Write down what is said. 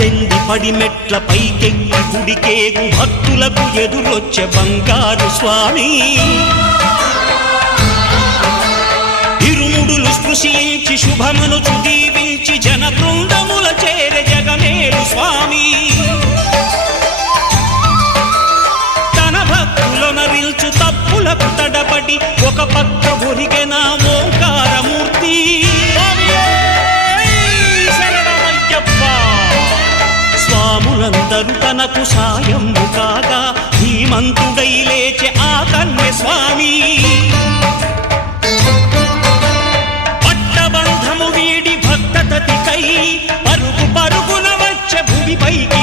పద్దెనిమిది పడిమెట్ల పైకెక్కి గుడికేగు భక్తులకు ఎదురొచ్చే బంగారు స్వామి ఇరుముడులు స్పృశించి శుభమనుచు దీవించి జన బృందముల చేరే జగమేలు స్వామి తన భక్తులనరిల్చు తప్పులకు తడబడి ఒక పక్క ఒరిగెన ఓంకారమూర్తి స్వాములందరూ తనకు సాయము కాగా ధీమంతుడై లేచే ఆ కన్య స్వామి పట్టబంధము వీడి భక్తతతికై పరుగు పరుగున వచ్చే భూమిపైకి